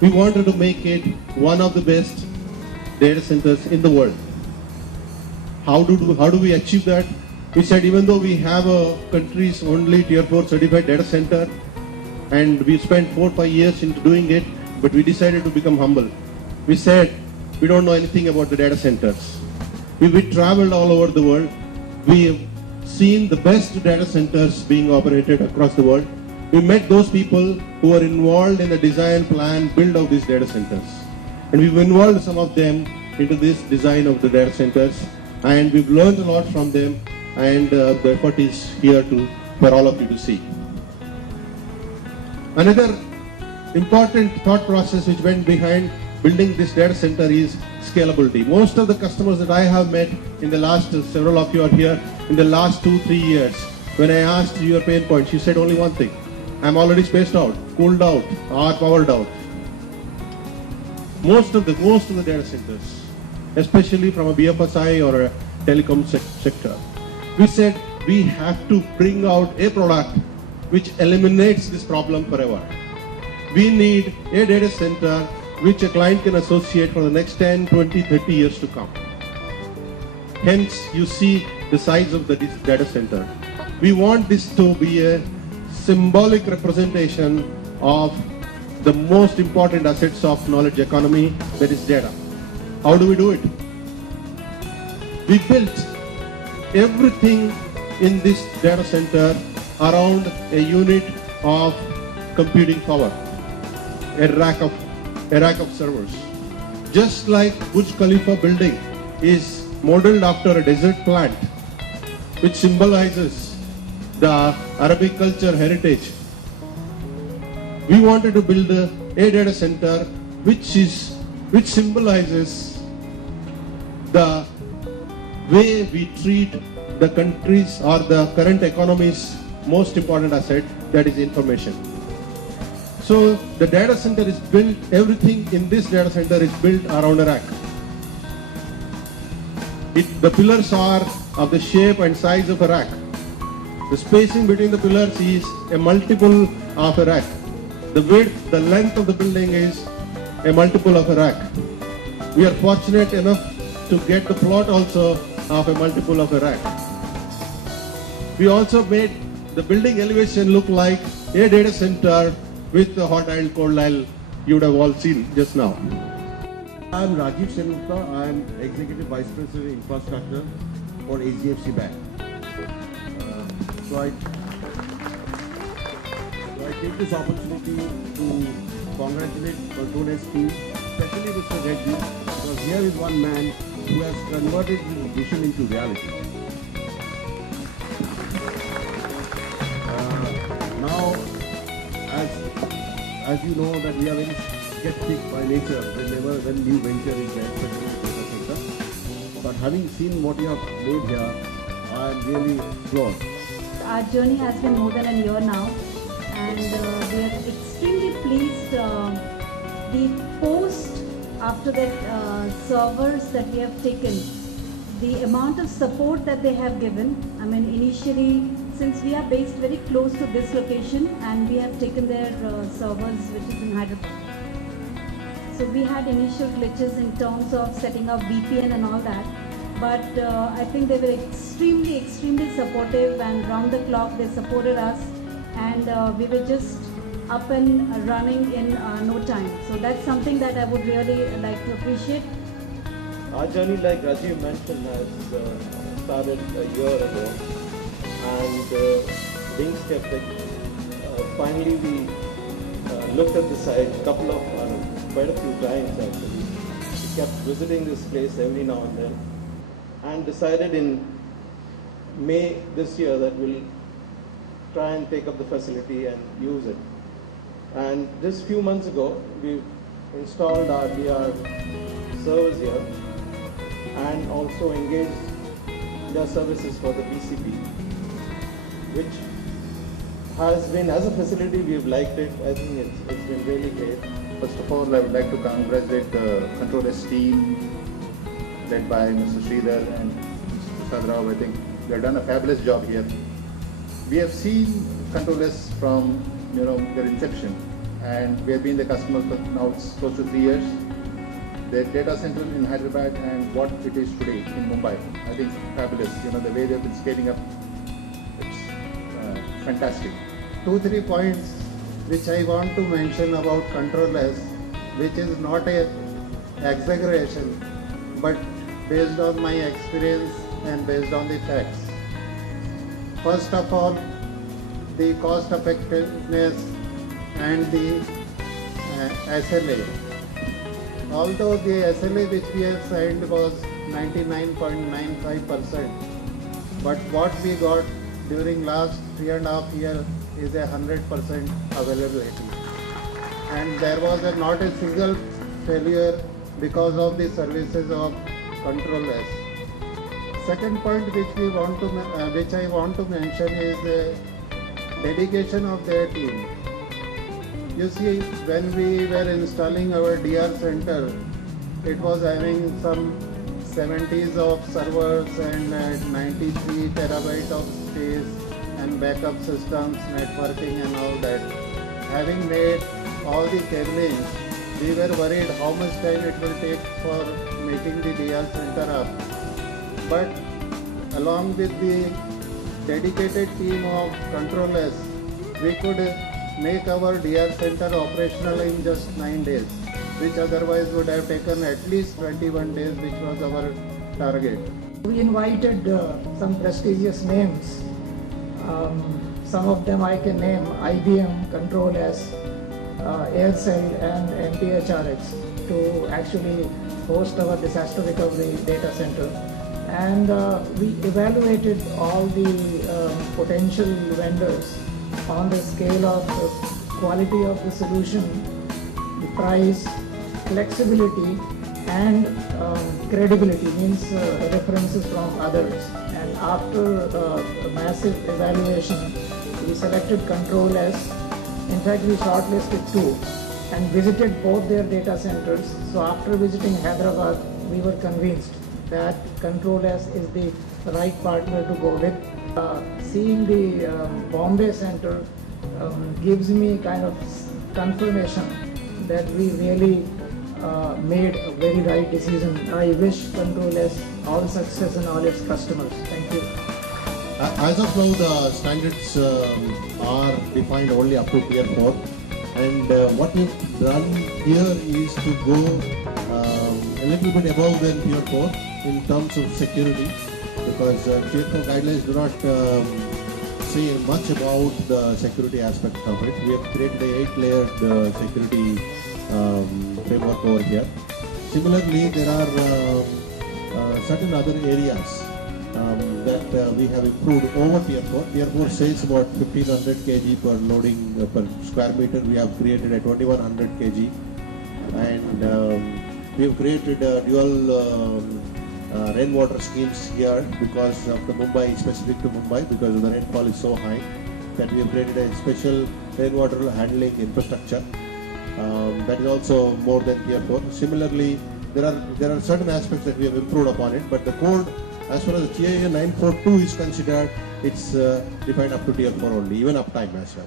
We wanted to make it one of the best data centers in the world. How do we achieve that? We said even though we have a country's only Tier 4 certified data center, and we spent 4 or 5 years into doing it, but we decided to become humble. We said we don't know anything about the data centers. We traveled all over the world. We have seen the best data centers being operated across the world. We met those people who are involved in the design, plan, build of these data centers. And we've involved some of them into this design of the data centers. And we've learned a lot from them. And the effort is here for all of you to see. Another important thought process which went behind building this data center is scalability. Most of the customers that I have met in the last, several of you are here, in the last 2-3 years, when I asked your pain points, you said only one thing: I'm already spaced out, cooled out, or powered out. Most of the data centers, especially from a BFSI or a telecom sector, we said we have to bring out a product which eliminates this problem forever. We need a data center which a client can associate for the next 10, 20, 30 years to come. Hence, you see the size of the data center. We want this to be a symbolic representation of the most important assets of knowledge economy, that is data. How do we do it? We built everything in this data center around a unit of computing power, a rack of servers. Just like Burj Khalifa building is modeled after a desert plant, which symbolizes the Arabic culture heritage, we wanted to build a data center which symbolizes the way we treat the country's or the current economy's most important asset, that is information. So the data center is built, everything in this data center is built around a rack. The pillars are of the shape and size of a rack. The spacing between the pillars is a multiple of a rack. The width, the length of the building is a multiple of a rack. We are fortunate enough to get the plot also of a multiple of a rack. We also made the building elevation look like a data center with the hot aisle, cold aisle you would have all seen just now. I am Rajiv Senupta. I am Executive Vice President Infrastructure for HDFC Bank. So I take this opportunity to congratulate Control-S team, especially Mr. Reddy, because here is one man who has converted his vision into reality. Now, as you know that we are very skeptic by nature when new venture is there, especially in the data center. But having seen what you have made here, I am really floored. Our journey has been more than a year now, and we are extremely pleased. The post after that servers that we have taken, the amount of support that they have given. I mean, initially, since we are based very close to this location, and we have taken their servers, which is in Hyderabad. So we had initial glitches in terms of setting up VPN and all that. But I think they were extremely supportive, and round the clock they supported us, and we were just up and running in no time. So that's something that I would really like to appreciate. Our journey, like Rajiv mentioned, has started a year ago, and being skeptic, finally we looked at the site quite a few times actually. We kept visiting this place every now and then, and decided in May this year that we'll try and take up the facility and use it. And just a few months ago, we installed our DR servers here and also engaged their services for the BCP, which has been, as a facility, we've liked it. I think it's been really great. First of all, I would like to congratulate the Control-S team led by Mr. Sridhar and Mr. Prasad Rao. I think they have done a fabulous job here. We have seen Control-S from their inception, and we have been the customer for now it's close to 3 years. The data center in Hyderabad and what it is today in Mumbai, I think fabulous. You know, the way they've been scaling up, it's fantastic. 2-3 points which I want to mention about controllers, which is not a exaggeration, but based on my experience and based on the facts. First of all, the cost effectiveness and the SLA. Although the SLA which we have signed was 99.95%, but what we got during last 3.5 years is 100% availability. And there was not a single failure because of the services of controllers. Second point which I want to mention is the dedication of their team. You see, when we were installing our DR center, it was having some 70s of servers and 93 terabyte of space and backup systems, networking and all that. Having made all the cabling, we were worried how much time it will take for making the DR center up. But along with the dedicated team of controllers, we could make our DR center operational in just 9 days, which otherwise would have taken at least 21 days, which was our target. We invited some prestigious names. Some of them I can name: IBM, Control S, Aircel and MTHRX, to actually host our disaster recovery data center. And we evaluated all the potential vendors on the scale of the quality of the solution, the price, flexibility and credibility, means references from others. And after a massive evaluation, we selected Control S. In fact, we shortlisted 2 and visited both their data centers. So after visiting Hyderabad, we were convinced that Control S is the right partner to go with. Seeing the Bombay center gives me kind of confirmation that we really made a very right decision. I wish Control S all success and all its customers. Thank you. As of now, the standards are defined only up to Tier 4, and what we've done here is to go a little bit above than Tier 4 in terms of security, because Tier 4 guidelines do not say much about the security aspect of it. We have created a 8-layered security framework over here. Similarly, there are certain other areas that we have improved over Tier 4. Tier 4 says about 1500 kg per loading per square meter. We have created a 2100 kg, and we have created dual rainwater schemes here because of the Mumbai, specific to Mumbai, because the rainfall is so high that we have created a special rainwater handling infrastructure. That is also more than Tier 4. Similarly, there are certain aspects that we have improved upon it, but the code, as far as the TIA 942 is considered, it's defined up to Tier 4 only, even uptime as well.